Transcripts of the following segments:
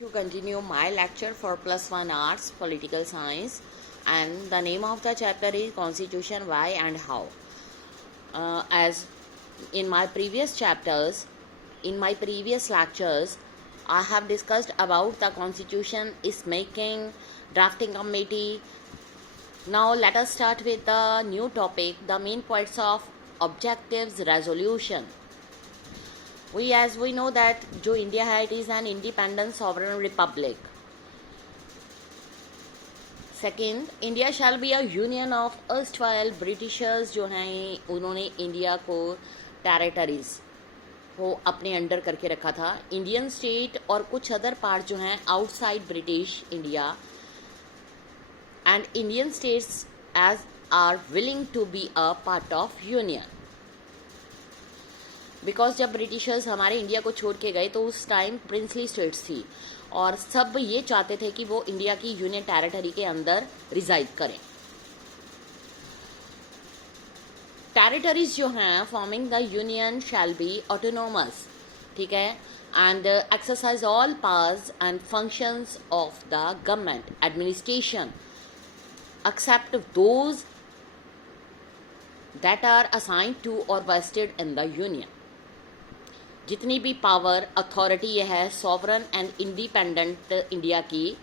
To continue my lecture for +1 arts political science, and the name of the chapter is constitution, why and how. As in my previous chapters, in my previous lectures, I have discussed about the constitution is making, drafting committee. Now let us start with the new topic, the main points of objectives resolution. As we know that जो India है it is an independent sovereign republic. Second, India shall be a union of erstwhile Britishers जो हैं उन्होंने India को territories को अपने under करके रखा था. इंडियन स्टेट और कुछ अदर पार्ट जो हैं outside British India and Indian states as are willing to be a part of union. Because जब ब्रिटिशर्स हमारे इंडिया को छोड़ के गए तो उस टाइम प्रिंसली स्टेट्स थी और सब ये चाहते थे कि वो इंडिया की यूनियन टेरिटरी के अंदर रिजाइड करें. टेरिटरीज जो हैं forming the union shall be autonomous, ठीक है, and exercise all powers and functions of the government administration except those that are assigned to और वेस्टेड इन द यूनियन. जितनी भी पावर अथॉरिटी ये है सॉवरन एंड इंडिपेंडेंट इंडिया की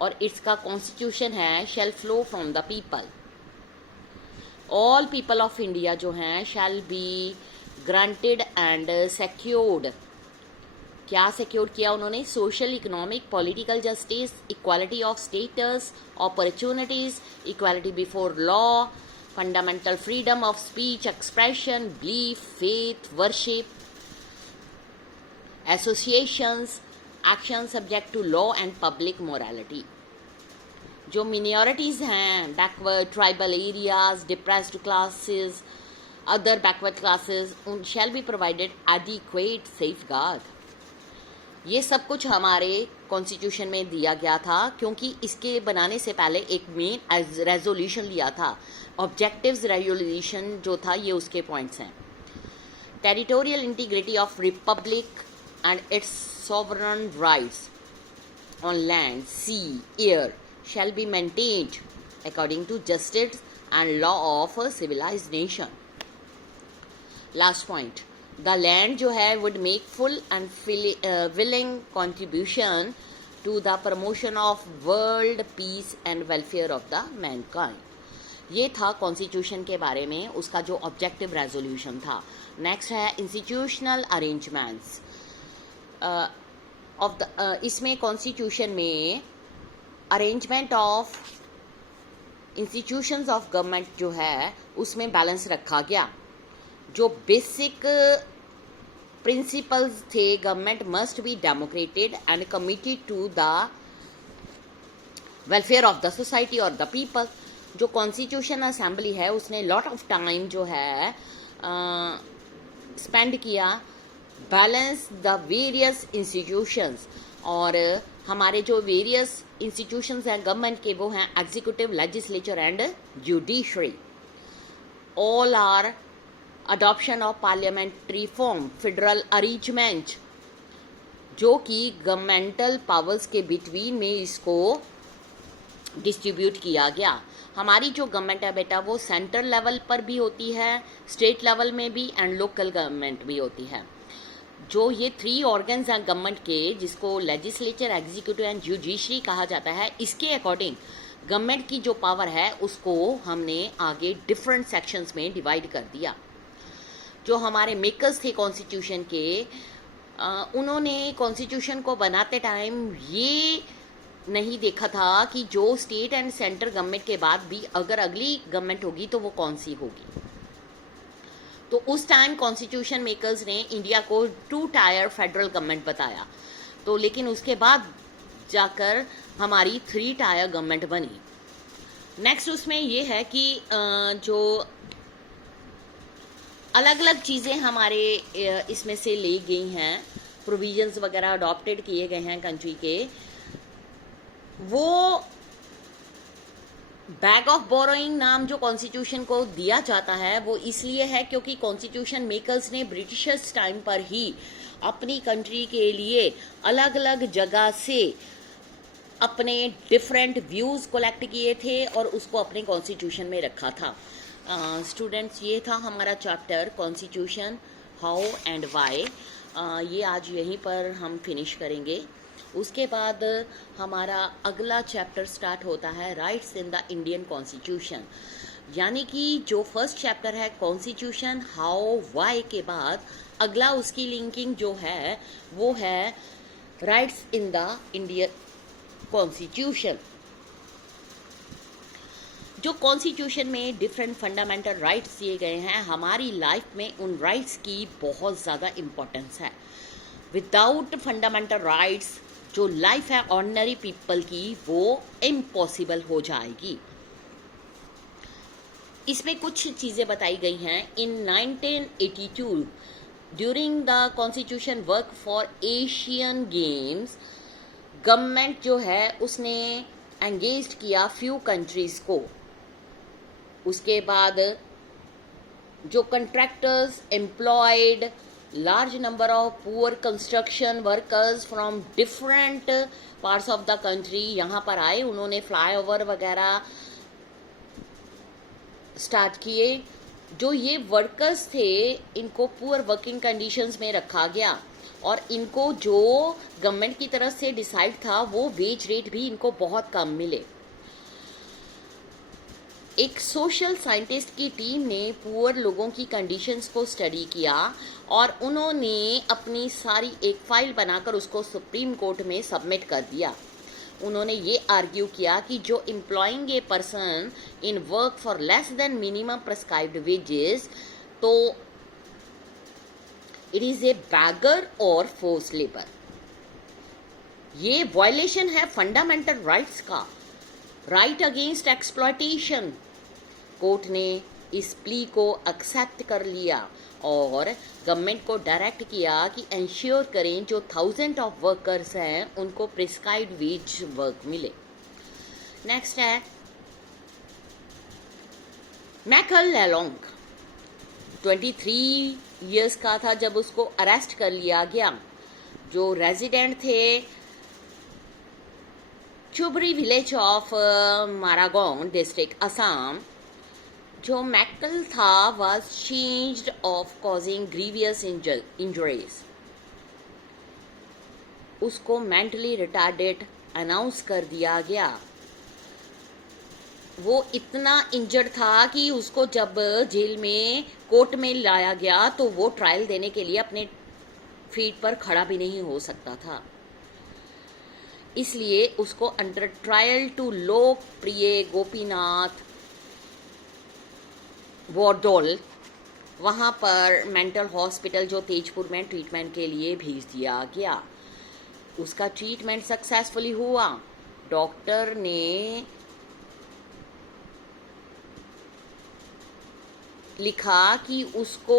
और इसका कॉन्स्टिट्यूशन है shall flow from the people. All people of India जो हैं shall be granted and secured. क्या सिक्योर किया उन्होंने? Social, economic, political justice, equality of status, opportunities, equality before law, fundamental freedom of speech, expression, belief, faith, worship, associations, action subject to law and public morality. जो minorities हैं, backward tribal areas, depressed classes, other backward classes, उन shall be provided adequate safe guard. ये सब कुछ हमारे constitution में दिया गया था क्योंकि इसके बनाने से पहले एक मेन रेजोल्यूशन लिया था. ऑब्जेक्टिव्स रेजोल्यूशन जो था ये उसके पॉइंट्स हैं. Territorial integrity of Republic and its sovereign rights on land, sea, air shall be maintained according to justice and law of a civilized nation. Last point, the land जो है would make full and willing contribution to the promotion of world peace and welfare of the mankind. ये था constitution के बारे में उसका जो objective resolution था. नेक्स्ट है इंस्टीट्यूशनल अरेंजमेंट्स ऑफ द. इसमें कॉन्स्टिट्यूशन में arrangement of institutions of government जो है उसमें बैलेंस रखा गया. जो बेसिक प्रिंसिपल्स थे, government must be democrated and committed to the welfare of the society और द पीपल. जो कॉन्स्टिट्यूशन असेंबली है उसने लॉट ऑफ टाइम जो है स्पेंड किया बैलेंस द वेरियस इंस्टीट्यूशंस. और हमारे जो वेरियस इंस्टीट्यूशंस हैं गवर्नमेंट के वो हैं executive, legislature and judiciary. All are adoption of parliamentary form, federal arrangement जो कि गवर्नमेंटल पावर्स के बिटवीन में इसको डिस्ट्रीब्यूट किया गया. हमारी जो गवर्नमेंट है बेटा वो सेंट्रल लेवल पर भी होती है, स्टेट लेवल में भी एंड लोकल गवर्नमेंट भी होती है. जो ये 3 ऑर्गन्स हैं गवर्नमेंट के जिसको लेजिस्लेचर, एग्जीक्यूटिव एंड जुडिशरी कहा जाता है, इसके अकॉर्डिंग गवर्नमेंट की जो पावर है उसको हमने आगे डिफरेंट सेक्शंस में डिवाइड कर दिया. जो हमारे मेकर्स थे कॉन्स्टिट्यूशन के उन्होंने कॉन्स्टिट्यूशन को बनाते टाइम ये नहीं देखा था कि जो स्टेट एंड सेंट्रल गवर्नमेंट के बाद भी अगर अगली गवर्नमेंट होगी तो वो कौन सी होगी. तो उस टाइम कॉन्स्टिट्यूशन मेकर्स ने इंडिया को 2 टायर फेडरल गवर्नमेंट बताया. तो लेकिन उसके बाद जाकर हमारी 3 टायर गवर्नमेंट बनी. नेक्स्ट उसमें ये है कि जो अलग अलग चीज़ें हमारे इसमें से ले गई हैं, प्रोविजंस वगैरह अडॉप्टेड किए गए हैं कंट्री के, वो बैग ऑफ बोरोइंग नाम जो कॉन्स्टिट्यूशन को दिया जाता है वो इसलिए है क्योंकि कॉन्स्टिट्यूशन मेकर्स ने ब्रिटिशर्स टाइम पर ही अपनी कंट्री के लिए अलग अलग जगह से अपने डिफरेंट व्यूज़ कलेक्ट किए थे और उसको अपने कॉन्स्टिट्यूशन में रखा था। स्टूडेंट्स, ये था हमारा chapter constitution how and why. ये आज यहीं पर हम फिनिश करेंगे। उसके बाद हमारा अगला चैप्टर स्टार्ट होता है rights in the Indian constitution, यानी कि जो फर्स्ट चैप्टर है कॉन्स्टिट्यूशन हाउ वाई के बाद अगला उसकी लिंकिंग जो है वो है rights in the Indian constitution. जो कॉन्स्टिट्यूशन में डिफरेंट फंडामेंटल राइट्स दिए गए हैं, हमारी लाइफ में उन राइट्स की बहुत ज़्यादा इम्पोर्टेंस है। विदाउट फंडामेंटल राइट्स जो लाइफ है ऑर्डिनरी पीपल की वो इम्पॉसिबल हो जाएगी। इसमें कुछ चीज़ें बताई गई हैं। इन 1982 during the constitution work for Asian games, government जो है उसने एंगेज किया फ्यू कंट्रीज़ को। उसके बाद जो contractors employed large number of poor construction workers from different parts of the country यहाँ पर आए। उन्होंने फ्लाईओवर वगैरह स्टार्ट किए। जो ये वर्कर्स थे इनको पुअर वर्किंग कंडीशंस में रखा गया और इनको जो गवर्नमेंट की तरफ से डिसाइड था वो वेज रेट भी इनको बहुत कम मिले। एक सोशल साइंटिस्ट की टीम ने पुअर लोगों की कंडीशंस को स्टडी किया और उन्होंने अपनी सारी एक फाइल बनाकर उसको सुप्रीम कोर्ट में सबमिट कर दिया। उन्होंने ये आर्ग्यू किया कि जो employing a person in work for less than minimum prescribed wages, तो इट इज ए बैगर और फोर्स लेबर। ये वायलेशन है फंडामेंटल राइट्स का, राइट अगेंस्ट एक्सप्लॉयटेशन। कोर्ट ने इस प्ली को एक्सेप्ट कर लिया और गवर्नमेंट को डायरेक्ट किया कि इंश्योर करें जो 1000 ऑफ वर्कर्स हैं उनको प्रिस्क्राइब्ड वेज वर्क मिले। नेक्स्ट है मैकल लेलोंग, 23 इयर्स का था जब उसको अरेस्ट कर लिया गया। जो रेजिडेंट थे चुबरी विलेज ऑफ मारागोन डिस्ट्रिक्ट असम। जो मैकल था was changed of causing grievous injuries. उसको मेंटली रिटार्डेड अनाउंस कर दिया गया। वो इतना इंजर्ड था कि उसको जब जेल में कोर्ट में लाया गया तो वो ट्रायल देने के लिए अपने फीट पर खड़ा भी नहीं हो सकता था। इसलिए उसको अंडर ट्रायल टू लोकप्रिय गोपीनाथ वार्डोल वहाँ पर मेंटल हॉस्पिटल जो तेजपुर में ट्रीटमेंट के लिए भेज दिया गया। उसका ट्रीटमेंट सक्सेसफुली हुआ। डॉक्टर ने लिखा कि उसको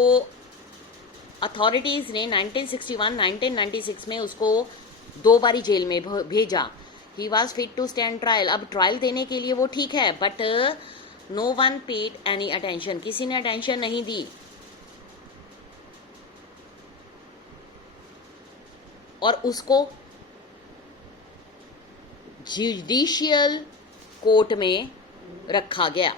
अथॉरिटीज़ ने 1961-1996 में उसको 2 बारी जेल में भेजा। He was fit to stand trial. अब ट्रायल देने के लिए वो ठीक है, but no one paid any attention, किसी ने अटेंशन नहीं दी। और उसको जुडिशियल कोर्ट में रखा गया।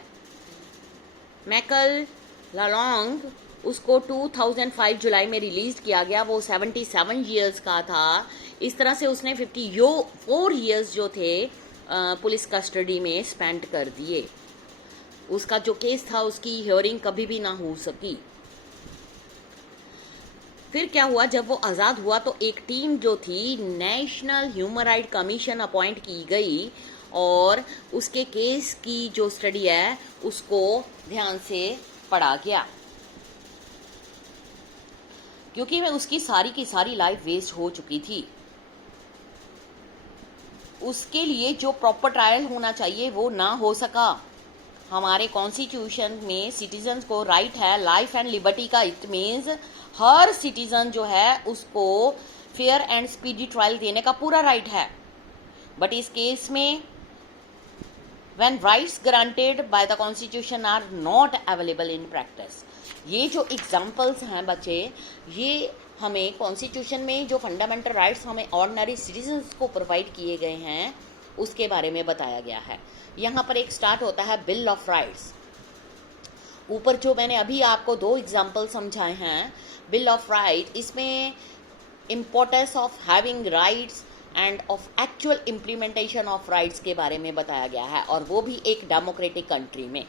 मैकल लेलोंग उसको 2005 जुलाई में रिलीज किया गया। वो 77 इयर्स का था। इस तरह से उसने 54 इयर्स जो थे पुलिस कस्टडी में स्पेंड कर दिए। उसका जो केस था उसकी हियरिंग कभी भी ना हो सकी। फिर क्या हुआ, जब वो आज़ाद हुआ तो एक टीम जो थी national human right commission appoint की गई और उसके केस की जो स्टडी है उसको ध्यान से पढ़ा गया, क्योंकि मैं उसकी सारी की सारी लाइफ वेस्ट हो चुकी थी। उसके लिए जो प्रॉपर ट्रायल होना चाहिए वो ना हो सका। हमारे कॉन्स्टिट्यूशन में सिटीजन को राइट है लाइफ एंड लिबर्टी का। इट मीन्स हर सिटीजन जो है उसको फेयर एंड स्पीडी ट्रायल देने का पूरा राइट है। बट इस केस में when rights granted by the constitution are not available in practice, ये जो एग्जाम्पल्स हैं बच्चे, ये हमें कॉन्स्टिट्यूशन में जो फंडामेंटल राइट्स हमें ऑर्डिनरी सिटीजन्स को प्रोवाइड किए गए हैं उसके बारे में बताया गया है। यहाँ पर एक स्टार्ट होता है बिल ऑफ राइट्स। ऊपर जो मैंने अभी आपको 2 एग्जाम्पल समझाए हैं बिल ऑफ राइट, इसमें importance of having rights end of actual implementation of rights के बारे में बताया गया है, और वो भी एक डेमोक्रेटिक कंट्री में।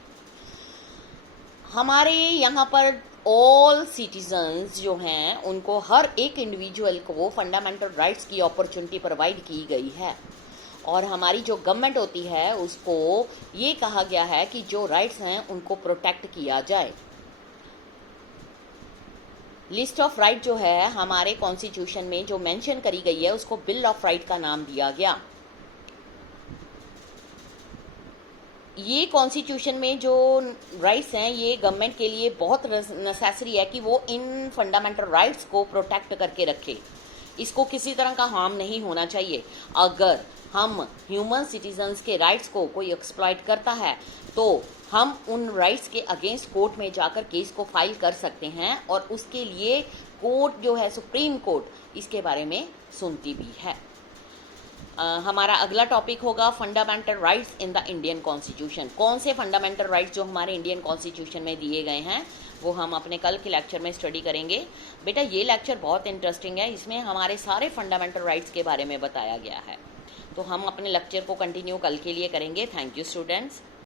हमारे यहाँ पर ऑल सिटीजन्स जो हैं उनको, हर एक इंडिविजुअल को फंडामेंटल राइट्स की अपॉर्चुनिटी प्रोवाइड की गई है, और हमारी जो गवर्नमेंट होती है उसको ये कहा गया है कि जो राइट्स हैं उनको प्रोटेक्ट किया जाए। लिस्ट ऑफ राइट जो है हमारे कॉन्स्टिट्यूशन में जो मेंशन करी गई है उसको बिल ऑफ राइट का नाम दिया गया। ये कॉन्स्टिट्यूशन में जो राइट्स हैं ये गवर्नमेंट के लिए बहुत नेसेसरी है कि वो इन फंडामेंटल राइट्स को प्रोटेक्ट करके रखे। इसको किसी तरह का हार्म नहीं होना चाहिए। अगर हम ह्यूमन सिटीजन्स के राइट्स को कोई एक्सप्लॉइट करता है तो हम उन राइट्स के अगेंस्ट कोर्ट में जाकर केस को फाइल कर सकते हैं, और उसके लिए कोर्ट जो है सुप्रीम कोर्ट इसके बारे में सुनती भी है। हमारा अगला टॉपिक होगा fundamental rights in the Indian constitution. कौन से फंडामेंटल राइट्स जो हमारे इंडियन कॉन्स्टिट्यूशन में दिए गए हैं वो हम अपने कल के लेक्चर में स्टडी करेंगे। बेटा ये लेक्चर बहुत इंटरेस्टिंग है, इसमें हमारे सारे फंडामेंटल राइट्स के बारे में बताया गया है। तो हम अपने लेक्चर को कंटिन्यू कल के लिए करेंगे। Thank you students.